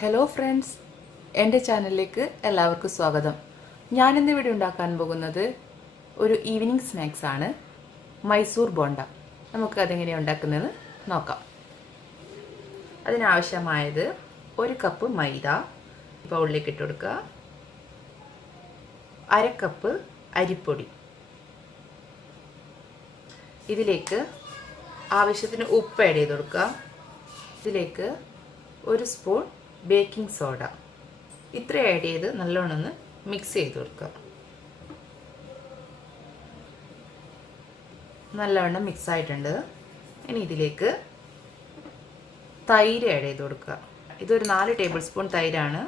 Hello friends, എൻ്റെ ചാനലിലേക്ക് എല്ലാവർക്കും സ്വാഗതം. ഞാനിന്ന് ഇവിടെ ഉണ്ടാക്കാൻ പോകുന്നത് ഒരു ഈവനിങ് സ്നാക്സ് ആണ്, മൈസൂർ ബോണ്ട. നമുക്ക് അതെങ്ങനെയാണ് ഉണ്ടാക്കുന്നതെന്ന് നോക്കാം. അതിനാവശ്യമായത് 1 കപ്പ് മൈദ ബൗളിലേക്ക് ഇട്ട് കൊടുക്കുക, 1/2 കപ്പ് അരിപ്പൊടി, ഇതിലേക്ക് ആവശ്യത്തിന് ഉപ്പ് ആഡ് ചെയ്ത് കൊടുക്കുക, ഇതിലേക്ക് 1 സ്പൂൺ ബേക്കിംഗ് സോഡ, ഇത്ര ആഡ് ചെയ്ത് നല്ലോണം ഒന്ന് മിക്സ് ചെയ്ത് കൊടുക്കുക. നല്ലവണ്ണം മിക്സ് ആയിട്ടുണ്ട്. ഇനി ഇതിലേക്ക് തൈര് ആഡ് ചെയ്ത് കൊടുക്കുക. ഇതൊരു 4 ടേബിൾ സ്പൂൺ തൈരാണ്.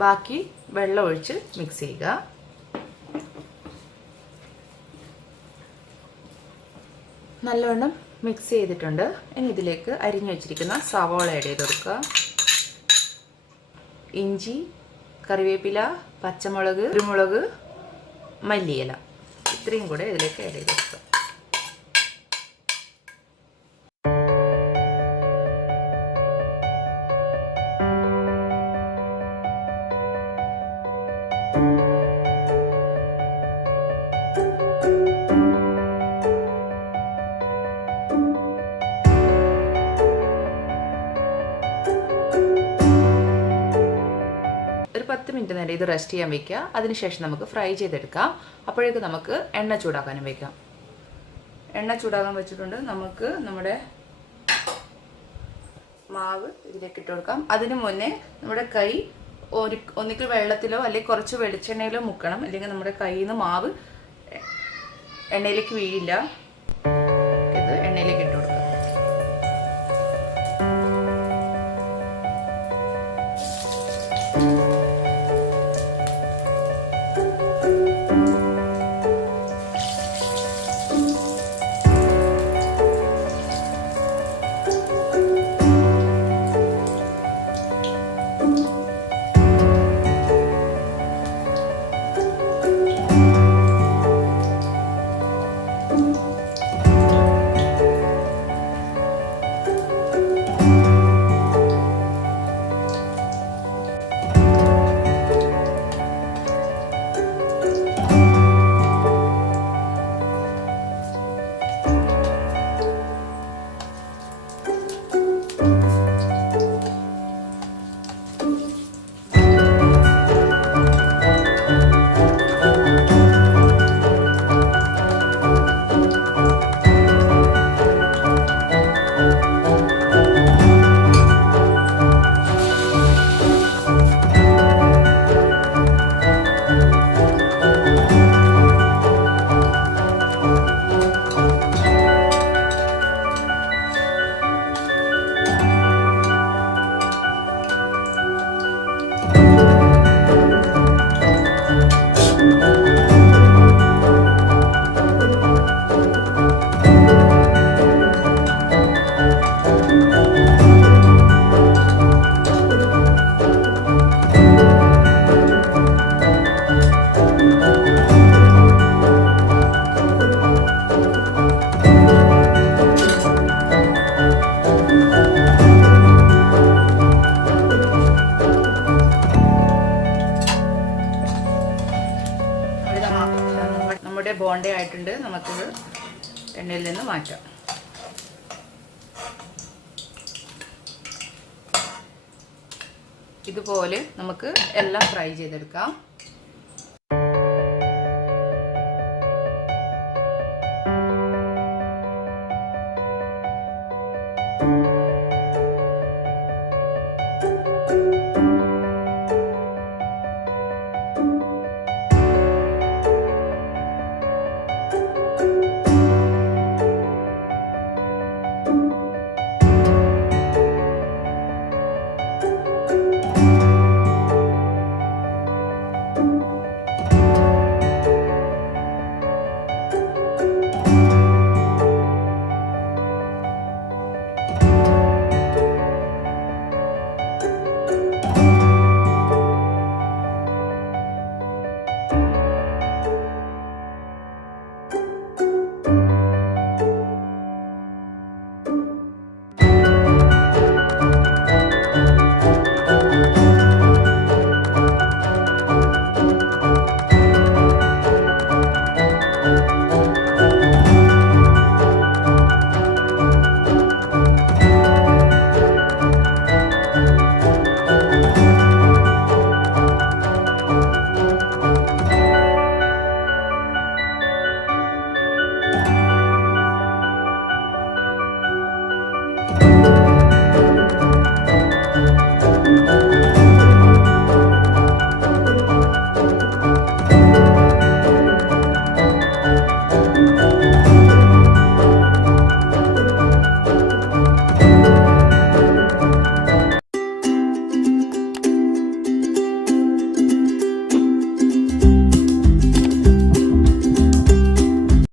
ബാക്കി വെള്ളം ഒഴിച്ച് മിക്സ് ചെയ്യുക. നല്ലവണ്ണം മിക്സ് ചെയ്തിട്ടുണ്ട്. ഇനി ഇതിലേക്ക് അരിഞ്ഞു വെച്ചിരിക്കുന്ന സവാള ആഡ് ചെയ്ത് കൊടുക്കുക, ഇഞ്ചി, കറിവേപ്പില, പച്ചമുളക്, കുരുമുളക്, മല്ലിയില, ഇത്രയും കൂടെ ഇതിലേക്ക് ആഡ് ചെയ്ത് കൊടുക്കുക. ഒരു 10 മിനിറ്റ് നേരം ഇത് റെസ്റ്റ് ചെയ്യാൻ വെക്കുക. അതിനുശേഷം നമുക്ക് ഫ്രൈ ചെയ്തെടുക്കാം. അപ്പോഴേക്ക് നമുക്ക് എണ്ണ ചൂടാക്കാനും വെക്കാം. എണ്ണ ചൂടാക്കാൻ വെച്ചിട്ടുണ്ട്. നമുക്ക് നമ്മുടെ മാവ് ഇതിലേക്ക് ഇട്ട് കൊടുക്കാം. അതിനു മുന്നേ നമ്മുടെ കൈ ഒന്നിക്കൽ വെള്ളത്തിലോ അല്ലെങ്കിൽ കുറച്ച് വെളിച്ചെണ്ണയിലോ മുക്കണം, അല്ലെങ്കിൽ നമ്മുടെ കയ്യിൽ നിന്ന് മാവ് എണ്ണയിലേക്ക് വീഴില്ല. ഇത് എണ്ണയിലേക്ക് ഇട്ട് കൊടുക്കാം. നമ്മുടെ ബോണ്ട ആയിട്ടുണ്ട്. നമുക്കിത് എണ്ണയിൽ നിന്ന് മാറ്റാം. ഇതുപോലെ നമുക്ക് എല്ലാം ഫ്രൈ ചെയ്തെടുക്കാം.